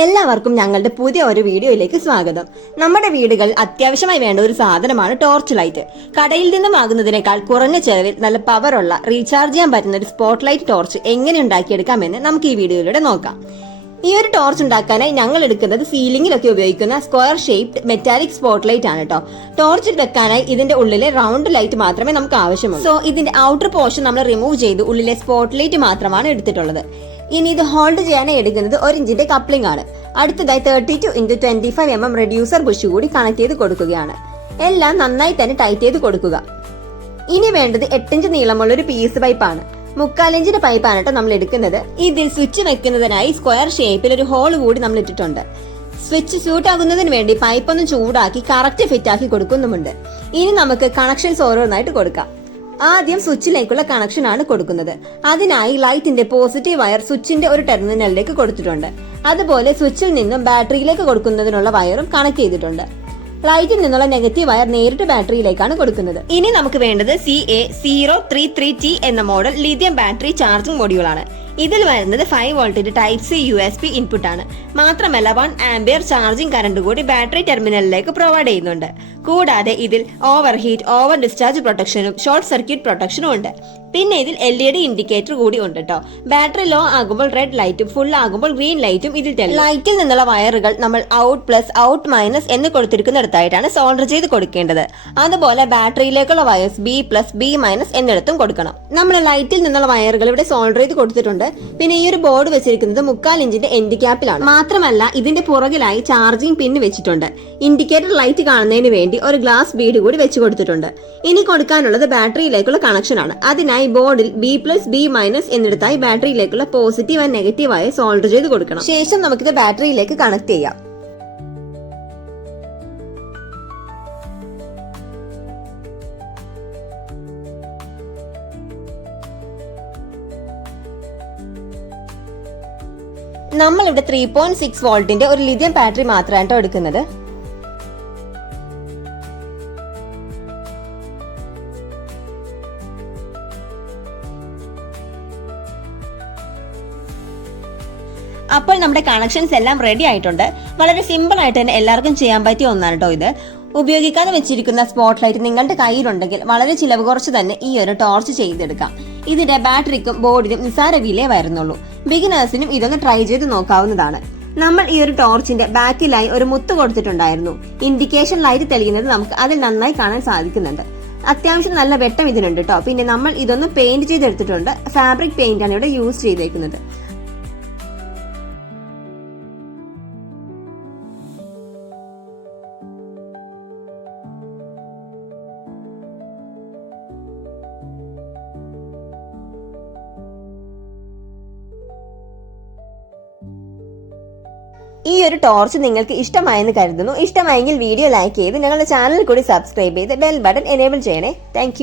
എല്ലാവർക്കും ഞങ്ങളുടെ പുതിയ ഒരു വീഡിയോയിലേക്ക് സ്വാഗതം. നമ്മുടെ വീടുകളിൽ അത്യാവശ്യമായി വേണ്ട ഒരു സാധനമാണ് ടോർച്ച് ലൈറ്റ്. കടയിൽ നിന്നും വാങ്ങുന്നതിനേക്കാൾ കുറഞ്ഞ ചെലവിൽ നല്ല പവറുള്ള റീചാർജ് ചെയ്യാൻ പറ്റുന്ന ഒരു സ്പോട്ട് ലൈറ്റ് ടോർച്ച് എങ്ങനെ ഉണ്ടാക്കിയെടുക്കാമെന്ന് നമുക്ക് ഈ വീഡിയോയിലൂടെ നോക്കാം. ഈ ഒരു ടോർച്ച് ഉണ്ടാക്കാനായി ഞങ്ങൾ എടുക്കുന്നത് സീലിംഗിലൊക്കെ ഉപയോഗിക്കുന്ന square shaped metallic spot light ആണ് കേട്ടോ. ടോർച്ചിൽ വെക്കാനായി ഇതിന്റെ ഉള്ളിലെ റൗണ്ട് ലൈറ്റ് മാത്രമേ നമുക്ക് ആവശ്യമുള്ളൂ. സോ ഇതിന്റെ ഔട്ടർ പോർഷൻ നമ്മൾ റിമൂവ് ചെയ്ത് ഉള്ളിലെ സ്പോട്ട് ലൈറ്റ് മാത്രമാണ് എടുത്തിട്ടുള്ളത്. ഇനി ഇത് ഹോൾഡ് ചെയ്യാനായി എടുക്കുന്നത് 1 ഇഞ്ചിന്റെ കപ്ലിംഗ് ആണ്. അടുത്തതായി 32x25 mm റെഡ്യൂസർ ബുഷ് കൂടി കണക്ട് ചെയ്ത് കൊടുക്കുകയാണ്. എല്ലാം നന്നായി തന്നെ ടൈറ്റ് ചെയ്ത് കൊടുക്കുക. ഇനി വേണ്ടത് 8 ഇഞ്ച് നീളമുള്ള ഒരു പീസ് പൈപ്പാണ്. 3/4 ഇഞ്ചിന്റെ പൈപ്പാണ് കേട്ടോ നമ്മൾ എടുക്കുന്നത്. ഇതിൽ സ്വിച്ച് വെക്കുന്നതിനായി സ്ക്വയർ ഷേപ്പിൽ ഒരു ഹോൾ കൂടി നമ്മൾ ഇട്ടിട്ടുണ്ട്. സ്വിച്ച് സ്യൂട്ട് ആകുന്നതിന് വേണ്ടി പൈപ്പ് ഒന്ന് ചൂടാക്കി കറക്റ്റ് ഫിറ്റ് ആക്കി കൊടുക്കുന്നുമുണ്ട്. ഇനി നമുക്ക് കണക്ഷൻസ് ഓരോന്നായിട്ട് കൊടുക്കാം. ആദ്യം സ്വിച്ചിലേക്കുള്ള കണക്ഷൻ ആണ് കൊടുക്കുന്നത്. അതിനായി ലൈറ്റിന്റെ പോസിറ്റീവ് വയർ സ്വിച്ചിന്റെ ഒരു ടെർമിനലിലേക്ക് കൊടുത്തിട്ടുണ്ട്. അതുപോലെ സ്വിച്ചിൽ നിന്നും ബാറ്ററിയിലേക്ക് കൊടുക്കുന്നതിനുള്ള വയറും കണക്ട് ചെയ്തിട്ടുണ്ട്. ലൈറ്റിൽ നിന്നുള്ള നെഗറ്റീവ് വയർ നേരിട്ട് ബാറ്ററിയിലേക്കാണ് കൊടുക്കുന്നത്. ഇനി നമുക്ക് വേണ്ടത് CA033T എന്ന മോഡൽ ലിഥിയം ബാറ്ററി ചാർജിംഗ് മൊഡ്യൂളാണ്. ഇതിൽ വരുന്നത് 5 വോൾട്ടിന്റെ ടൈപ്പ് സി USB ഇൻപുട്ട് ആണ്. മാത്രമല്ല 1 ആംപിയർ ചാർജിംഗ് കറണ്ട് കൂടി ബാറ്ററി ടെർമിനലിലേക്ക് പ്രൊവൈഡ് ചെയ്യുന്നുണ്ട്. കൂടാതെ ഇതിൽ ഓവർ ഹീറ്റ്, ഓവർ ഡിസ്ചാർജ് പ്രൊട്ടക്ഷനും ഷോർട്ട് സർക്യൂട്ട് പ്രൊട്ടക്ഷനും ഉണ്ട്. പിന്നെ ഇതിൽ LED ഇൻഡിക്കേറ്റർ കൂടി ഉണ്ട് കേട്ടോ. ബാറ്ററി ലോ ആകുമ്പോൾ റെഡ് ലൈറ്റും ഫുൾ ആകുമ്പോൾ ഗ്രീൻ ലൈറ്റും ഇതിൽ തെളിയും. ലൈറ്റിൽ നിന്നുള്ള വയറുകൾ നമ്മൾ ഔട്ട് പ്ലസ് ഔട്ട് മൈനസ് എന്ന് കൊടുത്തിരിക്കുന്നിടത്തായിട്ടാണ് സോൾഡർ ചെയ്ത് കൊടുക്കേണ്ടത്. അതുപോലെ ബാറ്ററിയിലേക്കുള്ള വയർസ് B+B- എന്നിടത്തും കൊടുക്കണം. നമ്മൾ ലൈറ്റിൽ നിന്നുള്ള വയറുകൾ ഇവിടെ സോൾഡർ ചെയ്ത് കൊടുത്തിട്ടുണ്ട്. പിന്നെ ഈ ഒരു ബോർഡ് വെച്ചിരിക്കുന്നത് 3/4 ഇഞ്ചിന്റെ എൻഡ് ക്യാപ്പിലാണ്. മാത്രമല്ല ഇതിന്റെ പുറകിലായി ചാർജിംഗ് പിൻ വെച്ചിട്ടുണ്ട്. ഇൻഡിക്കേറ്റർ ലൈറ്റ് കാണുന്നതിന് വേണ്ടി ഒരു ഗ്ലാസ് ബീഡ് കൂടി വെച്ച് കൊടുത്തിട്ടുണ്ട്. ഇനി കൊടുക്കാനുള്ളത് ബാറ്ററിയിലേക്കുള്ള കണക്ഷൻ ആണ്. അതിനായി ബോർഡിൽ B+B- എന്നിടത്തായി ബാറ്ററിയിലേക്കുള്ള പോസിറ്റീവ് ആൻഡ് നെഗറ്റീവ് ആയി സോൾഡർ ചെയ്ത് കൊടുക്കണം. ശേഷം നമുക്കിത് ബാറ്ററിയിലേക്ക് കണക്ട് ചെയ്യാം. നമ്മളിവിടെ 3.6 വോൾട്ടിന്റെ ഒരു ലിഥിയം ബാറ്ററി മാത്രമാണ് എടുക്കുന്നത്. അപ്പോൾ നമ്മുടെ കണക്ഷൻസ് എല്ലാം റെഡി ആയിട്ടുണ്ട്. വളരെ സിമ്പിൾ ആയിട്ട് തന്നെ എല്ലാവർക്കും ചെയ്യാൻ പറ്റിയ ഒന്നാണ് കേട്ടോ ഇത്. ഉപയോഗിക്കാതെ വെച്ചിരിക്കുന്ന സ്പോട്ട് ലൈറ്റ് നിങ്ങളുടെ കയ്യിലുണ്ടെങ്കിൽ വളരെ ചിലവ് കുറച്ച് തന്നെ ഈ ഒരു ടോർച്ച് ചെയ്തെടുക്കാം. ഇതിന്റെ ബാറ്ററിക്കും ബോർഡിനും നിസ്സാര വിലയെ വരുന്നുള്ളൂ. ബിഗിനേഴ്സിനും ഇതൊന്ന് ട്രൈ ചെയ്ത് നോക്കാവുന്നതാണ്. നമ്മൾ ഈ ഒരു ടോർച്ചിന്റെ ബാക്കിലായി ഒരു മുത്ത് കൊടുത്തിട്ടുണ്ടായിരുന്നു. ഇൻഡിക്കേഷൻ ലൈറ്റ് തെളിയുന്നത് നമുക്ക് അതിൽ നന്നായി കാണാൻ സാധിക്കുന്നുണ്ട്. അത്യാവശ്യം നല്ല വെട്ടം ഇതിനുണ്ട് കേട്ടോ. പിന്നെ നമ്മൾ ഇതൊന്ന് പെയിന്റ് ചെയ്തെടുത്തിട്ടുണ്ട്. ഫാബ്രിക് പെയിന്റ് ആണ് ഇവിടെ യൂസ് ചെയ്തേക്കുന്നത്. ഈ ഒരു ടോർച്ച് നിങ്ങൾക്ക് ഇഷ്ടമായെന്ന് കരുതുന്നു. ഇഷ്ടമായെങ്കിൽ വീഡിയോ ലൈക്ക് ചെയ്ത് ഞങ്ങളുടെ ചാനൽ കൂടി സബ്സ്ക്രൈബ് ചെയ്ത് ബെൽ ബട്ടൺ എനേബിൾ ചെയ്യണേ. താങ്ക്